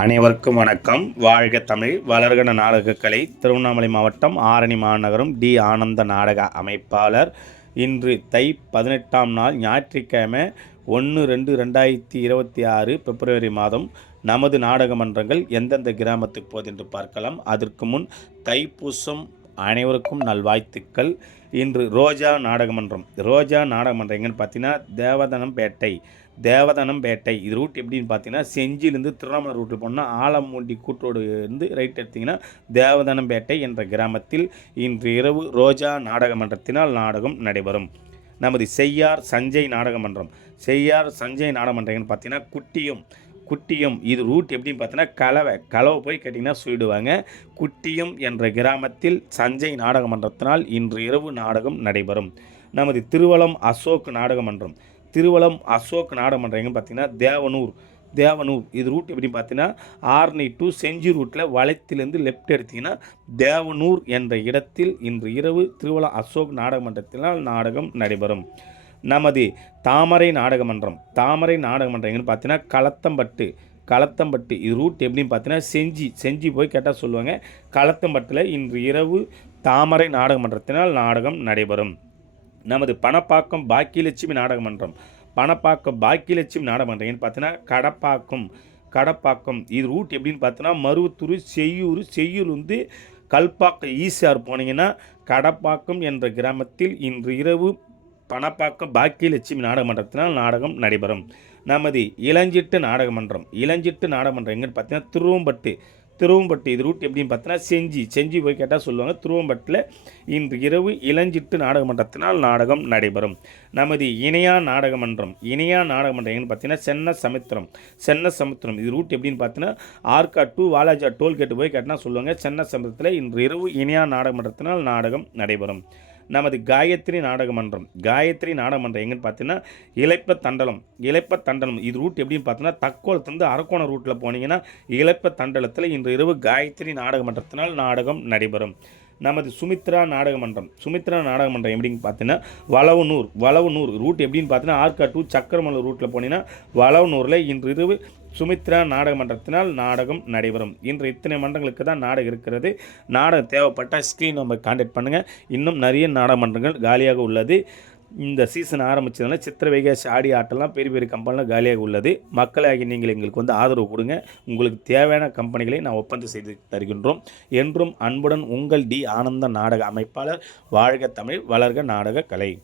அனைவருக்கும் வணக்கம். வாழ்க தமிழ். வளர்கன நாடகக்கலை திருவண்ணாமலை மாவட்டம் ஆரணி மாநகரம் டி ஆனந்த நாடக அமைப்பாளர். இன்று தை பதினெட்டாம் நாள் ஞாயிற்றுக்கிழமை ஒன்று ரெண்டு ரெண்டாயிரத்தி இருபத்தி ஆறு பிப்ரவரி மாதம் நமது நாடக மன்றங்கள் எந்தெந்த கிராமத்துக்கு போகுது என்று பார்க்கலாம். அதற்கு முன் தைப்பூசம். அனைவருக்கும் நல்வாழ்த்துக்கள். இன்று ரோஜா நாடகமன்றம் ரோஜா நாடகமன்றம் எங்கன்னு பார்த்தீங்கன்னா தேவதனம்பேட்டை. தேவதானம்பேட்டை இது ரூட் எப்படின்னு பார்த்தீங்கன்னா செஞ்சிலேருந்து திருவண்ணாமலை ரூட்டில் போனால் ஆலமூண்டி கூட்டோடு இருந்து ரைட் எடுத்திங்கன்னா தேவதானம்பேட்டை என்ற கிராமத்தில் இன்று இரவு ரோஜா நாடகமன்றத்தினால் நாடகம் நடைபெறும். நமது செய்யார் சஞ்சய் நாடகமன்றம். செய்யார் சஞ்சய் நாடகமன்றம்னு பார்த்தீங்கன்னா குட்டியும் குட்டியம் இது ரூட் எப்படின்னு பார்த்தீங்கன்னா கலவை கலவை போய் கேட்டிங்கன்னா சொல்லிடுவாங்க. குட்டியம் என்ற கிராமத்தில் சஞ்சய் நாடக மன்றத்தினால் இன்று இரவு நாடகம் நடைபெறும். நமது திருவளம் அசோக் நாடக மன்றம் திருவளம் அசோக் நாடக எங்கன்னு பார்த்தீங்கன்னா தேவனூர் தேவனூர். இது ரூட் எப்படின்னு பார்த்தீங்கன்னா ஆர்னி டு செஞ்சி ரூட்டில் வளத்திலேருந்து லெஃப்ட் எடுத்தீங்கன்னா தேவனூர் என்ற இடத்தில் இன்று இரவு திருவளம் அசோக் நாடக மன்றத்தினால் நாடகம் நடைபெறும். நமது தாமரை நாடகமன்றம் தாமரை நாடகமன்றம் எங்கன்னு பார்த்தீங்கன்னா களத்தம்பட்டு களத்தம்பட்டு. இது ரூட் எப்படின்னு பார்த்தீங்கன்னா செஞ்சி செஞ்சி போய் கேட்டால் சொல்லுவாங்க. களத்தம்பட்டில் இன்று இரவு தாமரை நாடகமன்றத்தினால் நாடகம் நடைபெறும். நமது பணப்பாக்கம் பாக்கியலட்சுமி நாடகமன்றம். பணப்பாக்கம் பாக்கியலட்சுமி நாடகமன்றம். ஏன்னு பார்த்தீங்கன்னா கடப்பாக்கம். கடப்பாக்கம். இது ரூட் எப்படின்னு பார்த்தோன்னா மருவத்தூர் செய்யூர் செய்யூர் வந்து கல்பாக்கம் ஈசிஆர் போனீங்கன்னா கடப்பாக்கம் என்ற கிராமத்தில் இன்று இரவு பணப்பாக்கம் பாக்கியலட்சுமி நாடகமன்றத்தினால் நாடகம் நடைபெறும். நமது இளஞ்சிட்டு நாடகமன்றம். இளஞ்சிட்டு நாடகமன்றம் எங்கன்னு பார்த்தீங்கன்னா திருவம்பட்டு. திருவம்பட்டு இது ரூட் எப்படின்னு பார்த்தீங்கன்னா செஞ்சி செஞ்சி போய் கேட்டால் சொல்லுவாங்க. திருவம்பட்டில் இன்று இரவு இளஞ்சிட்டு நாடகமன்றத்தினால் நாடகம் நடைபெறும். நமது இணையா நாடகமன்றம் இணையா நாடகமன்றம் எங்கன்னு பார்த்தீங்கன்னா சென்ன சமுத்திரம் சென்ன சமுத்திரம். இது ரூட் எப்படின்னு பார்த்தீங்கன்னா ஆர்கா டூ வாலாஜா டோல்கேட்டு போய் கேட்டால் சொல்லுவாங்க. சென்ன சமுத்திரத்தில் இன்று இரவு இணையா நாடகமன்றத்தினால் நாடகம் நடைபெறும். நமது காயத்ரி நாடகமன்றம். காயத்ரி நாடகமன்றம் எங்கன்னு பார்த்தீங்கன்னா இளைப்ப தண்டலம் இளைப்ப தண்டலம் இது ரூட் எப்படின்னு பார்த்தீங்கன்னா தக்கோலத்துலேருந்து அரக்கோணம் ரூட்டில் போனீங்கன்னா இளைப்ப தண்டலத்தில் இன்று இரவு காயத்ரி நாடகமன்றத்தினால் நாடகம் நடைபெறும். நமது சுமித்ரா நாடகமன்றம் சுமித்ரா நாடகமன்றம் எப்படின்னு பார்த்தீங்கன்னா வளவனூர் வளவனூர் ரூட் எப்படின்னு பார்த்தீங்கன்னா ஆர்கா டூ சக்கரமல்லூர் ரூட்டில் போனீங்கன்னா வளவனூரில் இன்று இரவு சுமித்ரா நாடக மன்றத்தினால் நாடகம் நடைபெறும். இன்று இத்தனை மன்றங்களுக்கு தான் நாடகம் இருக்கிறது. நாடகம் தேவைப்பட்டால் ஸ்க்ரீன் நம்பர் கான்டாக்ட் பண்ணுங்கள் இன்னும் நிறைய நாடக மன்றங்கள் காலியாக உள்ளது. இந்த சீசன் ஆரம்பித்ததுனால சித்திர வைகாசி ஆடி ஆட்டெல்லாம் பெரிய பெரிய கம்பெனிலாம் காலியாக உள்ளது. மக்களாகி நீங்கள் எங்களுக்கு வந்து ஆதரவு கொடுங்க. உங்களுக்கு தேவையான கம்பெனிகளை நான் ஒப்பந்தம் செய்து தருகின்றோம். என்றும் அன்புடன் உங்கள் டி ஆனந்த நாடக அமைப்பாளர் வாழ்க தமிழ் வளர்க நாடக கலை.